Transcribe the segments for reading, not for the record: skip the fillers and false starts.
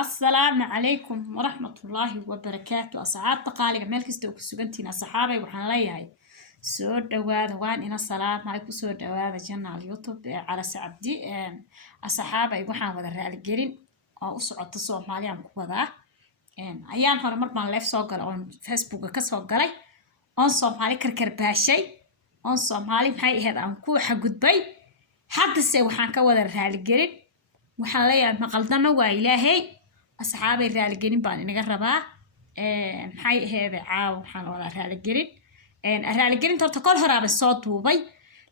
السلام عليكم ورحمة الله وبركاته. أصحاب تقالي مال كستو كسجنتين أصحابي وحنا ليهاي سود دواد وان إن السلام عليكم سود دواد جنة اليوتيوب على سعدي أصحابي وحنا وذا الجرين أو صعد تصور ماليام كوذا أيام هذا مرة لايف سوقر أو فيسبوك كسوقري أنصم على كركر بهالشي أنصم على محي هذا أنكو حقود بي حد السوي وحنا كوذا الجرين وحنا ليا مقلدنا وإلهي أصحابي رالي جرين بان إنك الربا محي هذا عاو حنا ولا رالي جرين رالي جرين ترتقل هرب الصوت وبي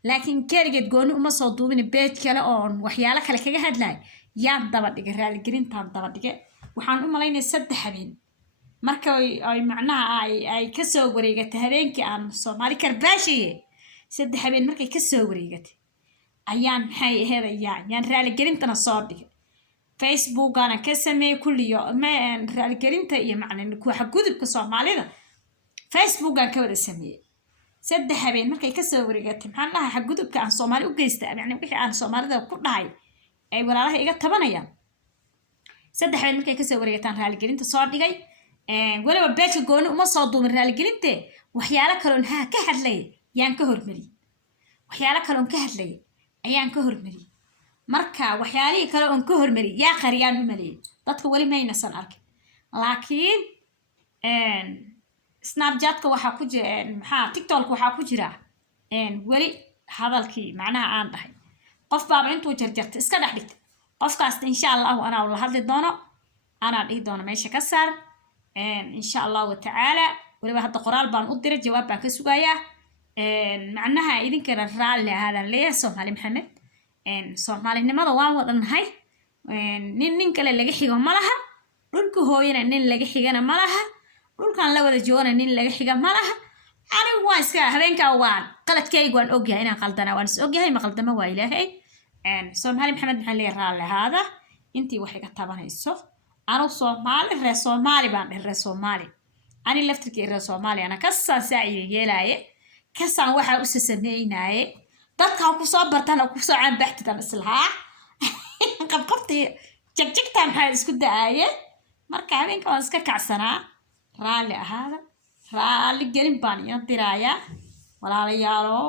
لكن كارجت جون وما صوتوا من البيت كلا أون وحيالك على كذا هدلاي يام ضبط رالي جرين تام ضبط وحنا لين السد حبين مركا أي معناها أي كسو وريقة هذين كأن صومالي كرباشي سد حبين مركا كسو وريقة أيام محي هذا يعني رالي جرين تنصادق فيسبوك أنا كسمي كل يوم ما رالي جرين تأيه معنى إنك واحد جذب كصومالي ده فيسبوك أنا كود اسميه سد حبين مركا كسو وريقة محلها حق جذب كأن صومالي وجيست يعني وحي عن صومالي ده كل هاي أي ولا راح يقط تبنيا سد حبين مركا كسو وريقة رالي جرين تصادقي ولا ببيت الجون وما صادوا من رالي جرين ته وحيالك كلون ها كهر لي يعني كهر مري وحيالك كلون كهر لي أيان كهر مري مركا وحيالي كلون كهر مري يا قريان مري dadka wali ma aynasan arkin laakiin snapchat-ka waxa ku jira maxaa tiktok waxa ku jira wali hadalkii macnaha aan dhahay qof baa intuu jarjartay iska dhaxdhigtay qofkaas insha Allah ana wala hadli doono ana dhihi doono meesha ka saar insha Allah ta'ala waliba hadda qoraal baan u diray jawaab baan ka sugayaa macnaha idinka raali hada leeyahay Soomaali Maxamed Soomaalinimada waan wadanahay nin kale laga xigo malaha dhulka hooyana nin laga xigana malaha dhulkan la wada joogana nin laga xiga malaha anigu waan iska habeenka waan qaladkaygu waan ogyahay inaan qaldana waan is ogyahay ma qaldama waa ilaahay Soomaali Maxamed maxaa leeyahay raali hada intii waxay ka tabanayso anu Soomaali baan reer Soomaali ani laftirkii reer Soomaali ana ka saaciday yeelaaye kasan waxa u sameeynaayay dadka ku soo bartaan oo ku soo caan baxtaan islaha qabqabtay jigtaan maxay isku daayay marka habeenka waan iska kacsanaa raali ahaada raali gelin baan iyo diraaya walaalayaalo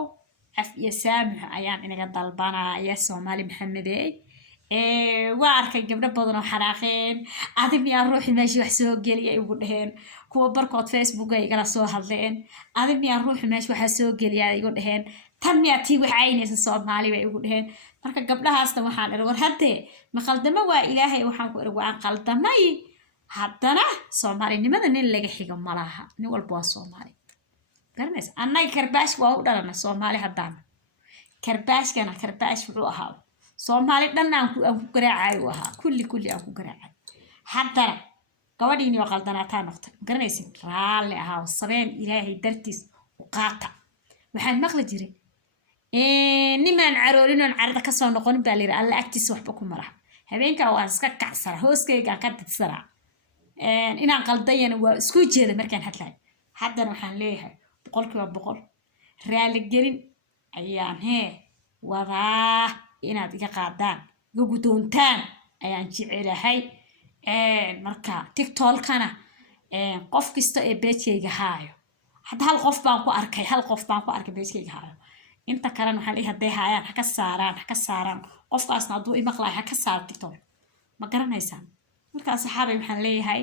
af iyo saamix ayaan inaga dalbanaya Soomaali Maxamedey waa arkay gabdho badan oo xaraaqeen adimiya ruuxi meeshii wax soo geliyay ugu dhaheen kuwa barkood Facebook ay igala soo hadleen adimiya ruuxi meeshii wax soo geliyay ugu dhaheen tan miya tii wax aynaysa Soomaali bay ugu dhaheen marka gabdhahaasna waxaan ir war hadee ma qaldama waa ilaahay waxaan ku ir waan qaldamay haddana Soomaalinimada nin laga xigo malaha nin walba waa Soomaali garanays annay karbaash waa u dhalana Soomaali haddaan karbaashkana karbaash wuxuu ahaa Soomaali dhan aan ku garaacay waxa kulli aan ku garaacay haddana gabadhiini waa qaldanataa noqotay garanays raali ahaa sabeen ilaahay dartiis u qaata waxaan maqli jiray niman caroolinon carada ka soo noqon baa leeyahay alla agtiisa waxba ku maraha habeenka waan iska kacsara hooskayga ka tidsara inaan qaldayana waa isku jeeda markaan hadlay haddana waxaan leeyahay boqol raali gelin ayaan wadaa inaad iga qaadaan iga gudoontaan ayaan jecelahay marka tiktok-kana qof kasta ee beejkayga haayo hadda hal qof baan ku arkay beejkayga haayo inta kalena waxaan leeyahay haday haayaan ha ka saaraan qofkaasna hadduu imaqlaay ha ka saar tiktok ma garanaysaan marka saxaabay waxaan leeyahay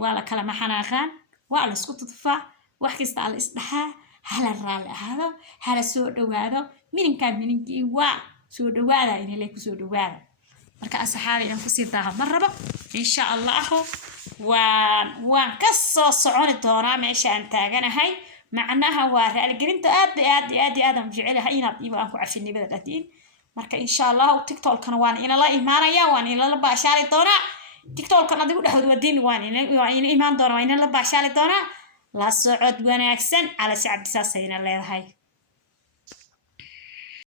waa la kala maxanaaqaan waa la isku tudfaa wax kasta la isdhaxaa hala raali ahaado hala soo dhawaado mininkii waa soo dhawaada inay leeyahay soo dhawaada marka saxaabay aan ku sii daaha mar rabo insha Allah waan ka soo soconi doonaa meesha aan taaganahay macnaha waa raali gelinta aad aan jecelahay inaad aan ku cafinimada dhadin marka insha Allah tiktok-kana waan ina la iimaanaya waan ina la baashaali doonaa tiktok-kana adigu dhaxood wadin waan ina iimaan doonaa waan ina la baashaali doonaa la socod wanaagsan ala sacab saasayna leedahay